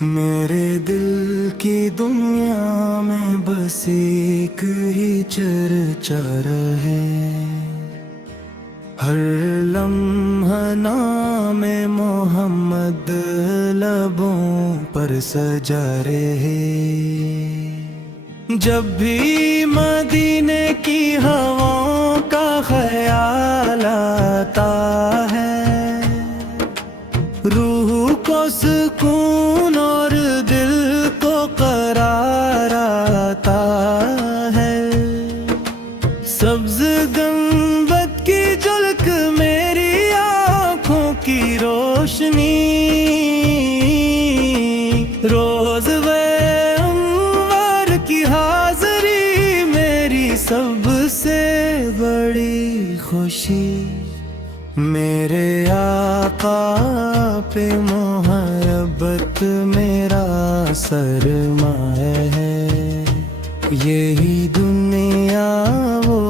میرے دل کی دنیا میں بس ایک ہی چرچا رہے، ہر لمحہ نام محمد لبوں پر سجا رہے۔ جب بھی مدینے کی ہواؤں کا خیال آتا ہے، روح کو سکون اور دل کو قرار آتا ہے۔ سبز گنبد کی جھلک میری آنکھوں کی روشنی، روز انور کی حاضری میری سب سے بڑی خوشی۔ میرے آقا پہ محبت میرا سرمایہ ہے، یہی دنیا وہ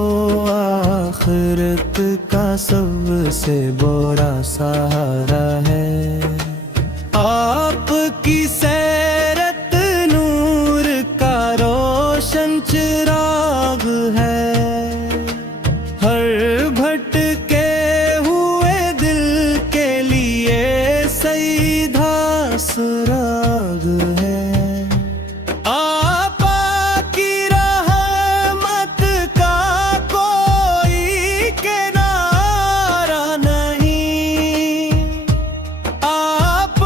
آخرت کا سب سے بڑا سہارا ہے۔ آپ کی سیرت نور کا روشن چراغ ہے، ہر بھٹکے سراغ ہے۔ آقا کی رحمت کا کوئی کنارہ نہیں، آپ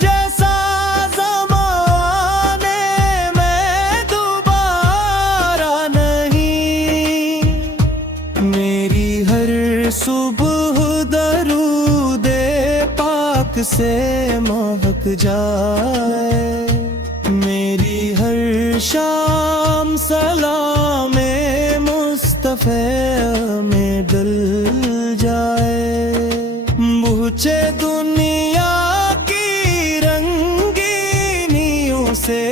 جیسا زمانے میں دوبارہ نہیں۔ میری ہر صبح درود پاک سے مہک جائے، میری ہر شام سلام مصطفیٰ میں ڈل جائے۔ مجھے دنیا کی رنگینیوں سے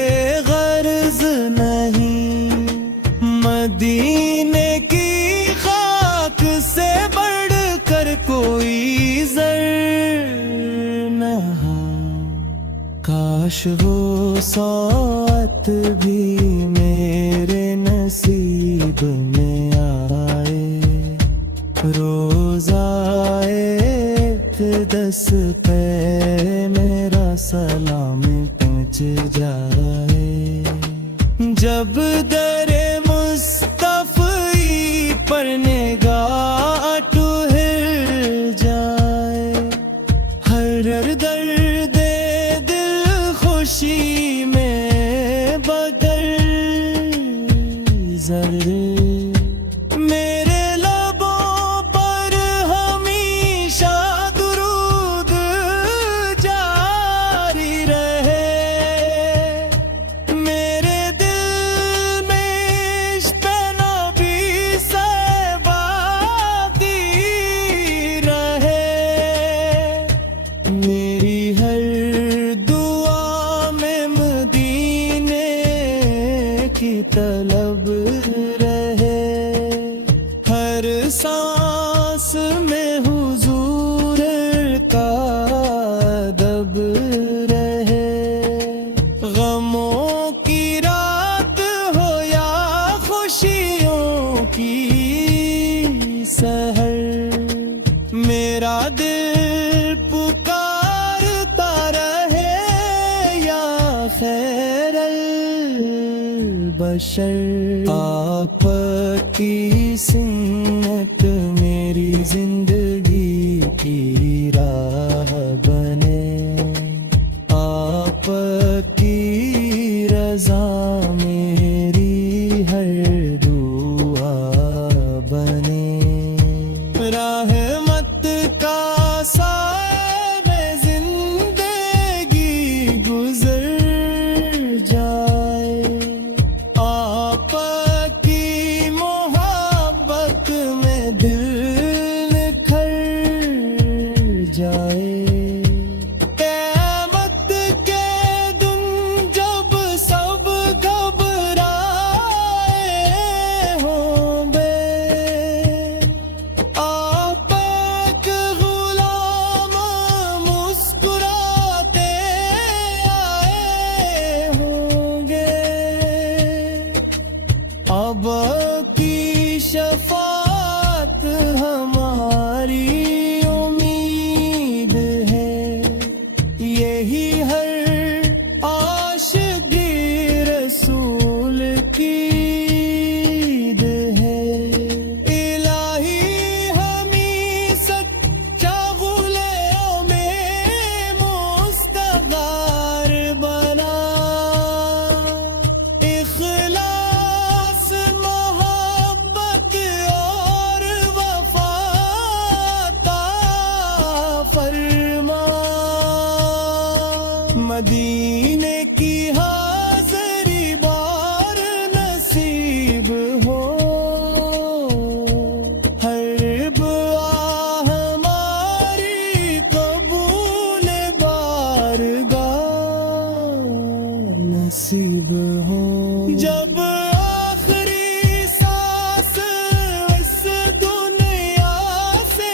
غرض نہیں، مدینے کی خاک سے بڑھ کر کوئی زر کاش وہ ساعت بھی میرے نصیب میں آئے، روزہ اقدس پہ میرا سلام پہنچ جائے۔ جب در مصطفی پر نگاہ ٹہل جائے، ہر درد خوشی میں بغیر ذرے میرے لبوں پر ہمیشہ درود جاری رہے۔ میرے دل میں عشق نبی سے باقی رہے، میری ہر کی طلب رہے، ہر سانس میں حضور کا ادب رہے۔ غموں کی رات ہو یا خوشیوں کی سحر، میرا دل پکارتا رہے یا خیر بشر۔ آپ کی سنت میری زندگی کی راہ بنے، آپ کی رضا میری ہر دعا بنے۔ رحمت کا سایہ زندگی گزر جائے، آپ کی محبت میں دل نکھر جائے۔ مدینے کی حاضری بار نصیب ہو، ہر دعا ہماری قبول بارگاہ نصیب ہو۔ جب آخری سانس اس دنیا سے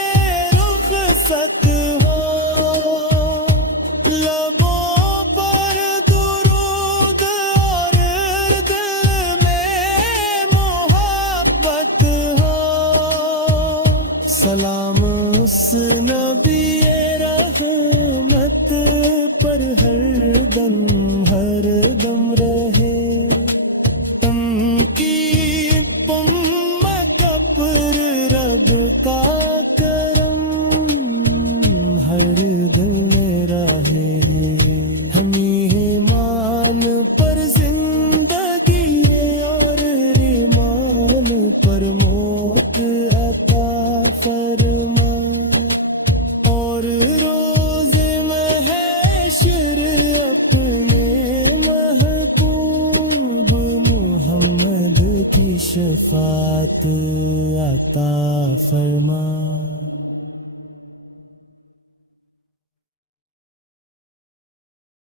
رخصت ہو، لبوں پر درود اور دل میں محبت ہو، سلام اس نبی رحمت پر ہر دم رہے، ان کی پر رب کا کرم ہر دل میں رہے، ہمیں ایمان پر زندگی اور ایمان پر موت عطا فرما، اور روز محشر اپنے محبوب محمد کی شفاعت عطا فرما۔